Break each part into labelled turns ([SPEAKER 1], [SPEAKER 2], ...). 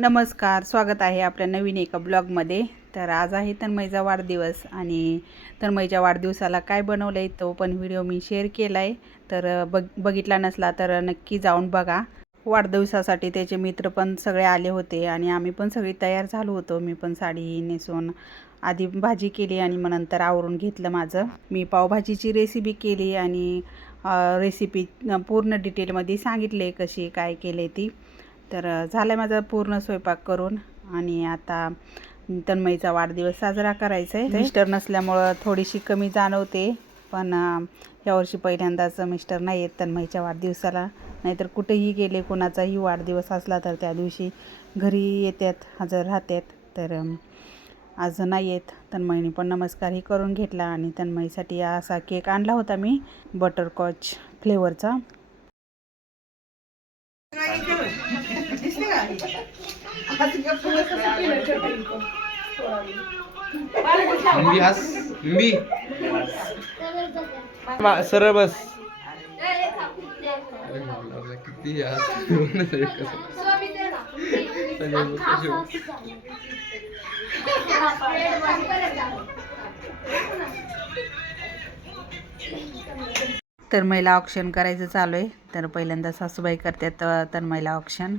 [SPEAKER 1] नमस्कार स्वागत आहे आपल्या नवीन एका ब्लॉगमध्ये. तर आज आहे तन्मयचा वाढदिवस आणि तन्मयच्या वाढदिवसाला काय बनवलं आहे तो पण व्हिडिओ मी शेअर केला आहे तर बघ बघितला नसला तर नक्की जाऊन बघा. वाढदिवसासाठी त्याचे मित्र पण सगळे आले होते आणि आम्ही पण सगळी तयार झालो होतो. मी पण साडी नेसून आधी भाजी केली आणि मग नंतर आवरून घेतलं माझं. मी पावभाजीची रेसिपी केली आणि रेसिपी पूर्ण डिटेलमध्ये सांगितले कशी काय केले ती. तर झालं माझा पूर्ण स्वयंपाक करून आणि आता तन्मयीचा वाढदिवस साजरा करायचा आहे मिस्टर नसल्यामुळं थोडीशी कमी जाणवते पण यावर्षी पहिल्यांदाच मिस्टर नाही येत तन्मयीच्या वाढदिवसाला. नाहीतर कुठेही गेले कोणाचाही वाढदिवस असला तर त्या दिवशी घरी येतात हजर राहतात तर आज नाही येत तन्मयीने पण नमस्कारही करून घेतला आणि तन्मयीसाठी असा केक आणला होता मी बटरकॉच फ्लेवरचा.
[SPEAKER 2] मी हस मी सरळ बस. किती कसे.
[SPEAKER 1] तन्मयला ऑप्शन करायचं चालू आहे. तर पहिल्यांदा सासूबाई करतात अ, तन्मयला ऑप्शन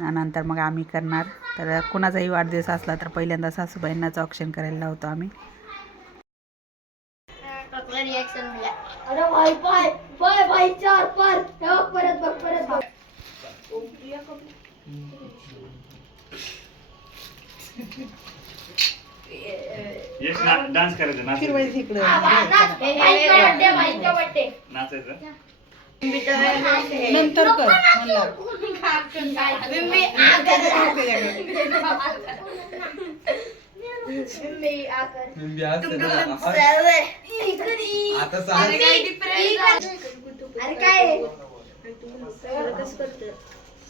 [SPEAKER 1] नंतर मग आम्ही करणार. तर कुणाचाही वाढदिवस असला तर पहिल्यांदा सासूबाईंनाच ऑप्शन करायला लावतो आम्ही.
[SPEAKER 3] डान्स करायचं नाचायचं?
[SPEAKER 1] नंतर कर म्हणला.
[SPEAKER 2] मी हस सरळ. आता सांग
[SPEAKER 4] अरे काय?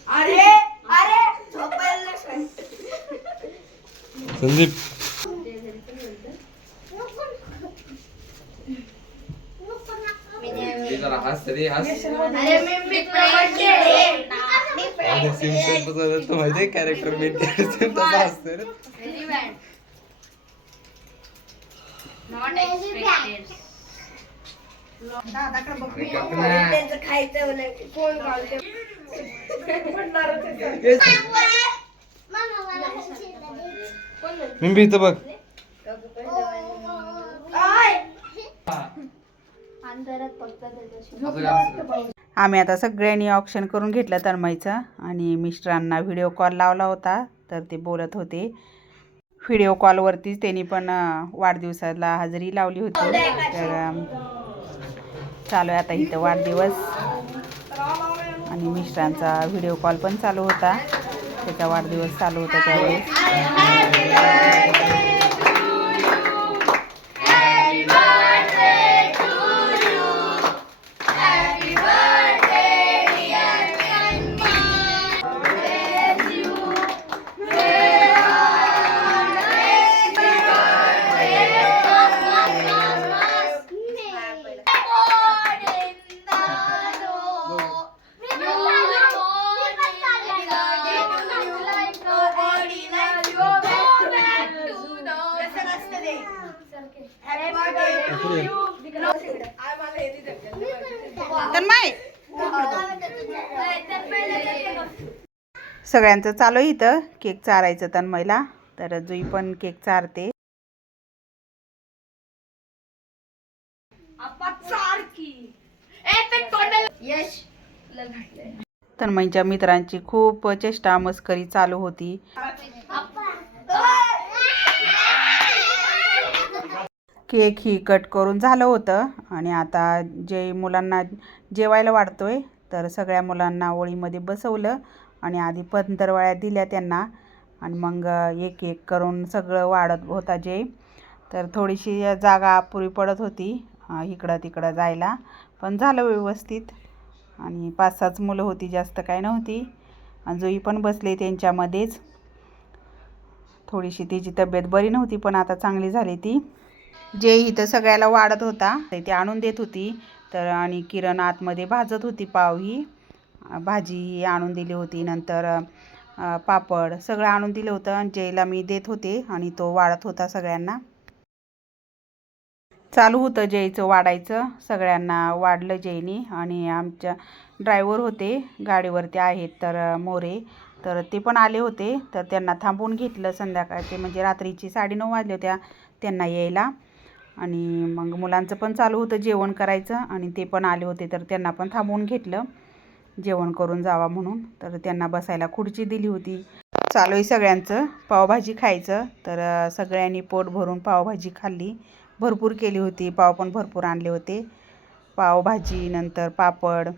[SPEAKER 4] अरे अरे झोपायला
[SPEAKER 2] संदीप ते जरा हस रे हस
[SPEAKER 4] अरे मी मित्र बर्थडे
[SPEAKER 2] आणि तर माहितीये कॅरेक्टर मेन कॅरेक्टर तसा हसतोय रे
[SPEAKER 4] नॉट एक्सपेक्टेड
[SPEAKER 2] अरे गप ना.
[SPEAKER 4] त्यांचं खायचं
[SPEAKER 2] बघ.
[SPEAKER 1] आम्ही आता सगळ्यांनी ऑप्शन करून घेतलं तन्मयचं आणि मिस्टरांना व्हिडिओ कॉल लावला होता तर ते बोलत होते. व्हिडिओ कॉलवरतीच त्यांनी पण वाढदिवसाला हजेरी लावली होती. तर चालू आहे आता इथं वाढदिवस. आणि मिस्टरांचा व्हिडिओ कॉल पण चालू होता. त्याचा वाढदिवस चालू होता त्यावेळेस. सगळ्यांचं चालू आहे इथं. केक चारायचं तन्मयला तर जुई पण केक चारते. तन्मयच्या मित्रांची खूप चेष्टा मस्करी चालू होती. केक ही कट करून झालं होतं. आणि आता जे मुलांना जेवायला वाढतो आहे तर सगळ्या मुलांना ओळीमध्ये बसवलं आणि आधी पंधरवाळ्या दिल्या त्यांना. आणि मग एक एक करून सगळं वाढत होता जे. तर थोडीशी जागा अपुरी पडत होती इकडं तिकडं जायला. पण झालं व्यवस्थित. आणि पाच सहाच मुलं होती जास्त काय नव्हती. आणि जुई पण बसले त्यांच्यामध्येच. थोडीशी तिची तब्येत बरी नव्हती पण आता चांगली झाली ती. जे इथं सगळ्याला वाढत होता ते ती आणून देत होती. तर आणि किरण आतमध्ये भाजत होती पाव ही भाजी भाजी आणून दिली होती. नंतर पापड सगळं आणून दिलं होतं आणि जेला मी देत होते आणि तो वाढत होता सगळ्यांना. चालू होतं जयचं वाढायचं. सगळ्यांना वाढलं जयनी आणि आमच्या ड्रायव्हर होते गाडीवरती आहेत तर मोरे. तर ते पण आले होते. तर त्यांना थांबवून घेतलं संध्याकाळचे. म्हणजे रात्रीची साडेनऊ वाजले होत्या त्यांना यायला. आणि मग मुलांचं पण चालू होतं जेवण करायचं आणि ते पण आले होते तर त्यांना पण थांबवून घेतलं जेवण करून जावा म्हणून. तर त्यांना बसायला खुर्ची दिली होती. चालू आहे सगळ्यांचं. पावभाजी खायचं. तर सगळ्यांनी पोट भरून पावभाजी खाल्ली. भरपूर केली होती. पाव पण भरपूर आणले होते. पावभाजी नंतर पापड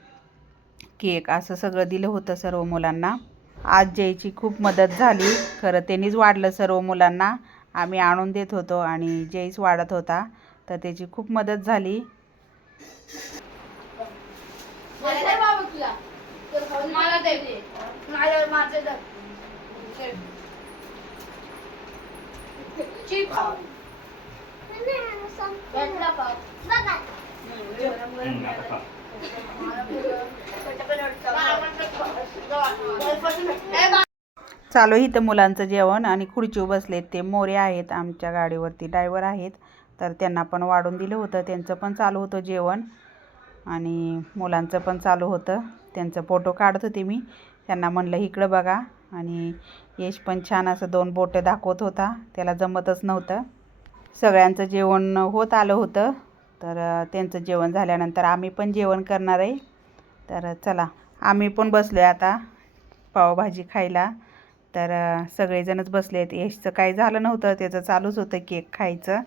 [SPEAKER 1] केक असं सगळं दिलं होतं सर्व मुलांना. आज जयची खूप मदत झाली. खरं त्यांनीच वाढलं सर्व मुलांना. आम्ही आणून देत होतो आणि जयच वाढत होता तर त्याची खूप मदत झाली. चालू इथं मुलांचं जेवण आणि खुर्चीवर बसलेत ते. मोरे आहेत आमच्या गाडीवरती ड्रायव्हर आहेत. तर त्यांना पण वाढून दिलं होतं. त्यांचं पण चालू होतं जेवण आणि मुलांचं पण चालू होतं. त्यांचं फोटो काढत होते मी. त्यांना म्हणलं इकडं बघा. आणि यश पण छान असं दोन बोटं दाखवत होता. त्याला जमतच नव्हतं. सगळ्यांचं जेवण होत आलं होतं. तर त्यांचं जेवण झाल्यानंतर आम्ही पण जेवण करणार आहे. तर चला आम्ही पण बसलो आहे आता पावभाजी खायला. तर सगळेजणच बसले आहेत. यशचं काही झालं नव्हतं त्याचं चालूच होतं केक खायचं.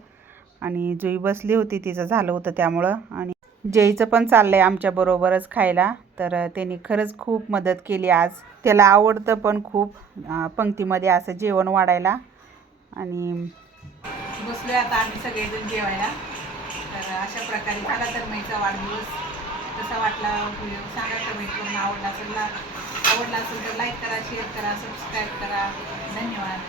[SPEAKER 1] आणि जुई बसली होती तिचं झालं होतं त्यामुळं. आणि जयचं पण चाललं आहे आमच्याबरोबरच खायला. तर त्यांनी खरंच खूप मदत केली आज. त्याला आवडतं पण खूप पंक्तीमध्ये असं जेवण वाढायला. आणि बसलोय आता आम्ही सगळेजण जेवायला. तर अशा प्रकारे झाला तर मैचा वाढदिवस. कसा वाटला सांगा कमेंट करून. आवडला असेल आवडला असेल तर लाईक करा शेअर करा सबस्क्राईब करा. धन्यवाद.